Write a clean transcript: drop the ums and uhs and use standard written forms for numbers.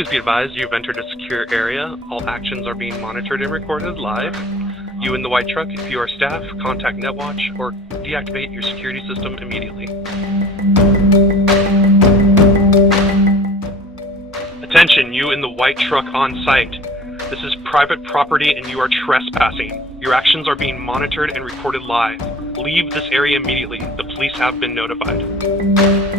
Please be advised you've entered a secure area. All actions are being monitored and recorded live. You in the white truck, if you are staff, contact NetWatch or deactivate your security system immediately. Attention, you in the white truck on site. This is private property and you are trespassing. Your actions are being monitored and recorded live. Leave this area immediately. The police have been notified.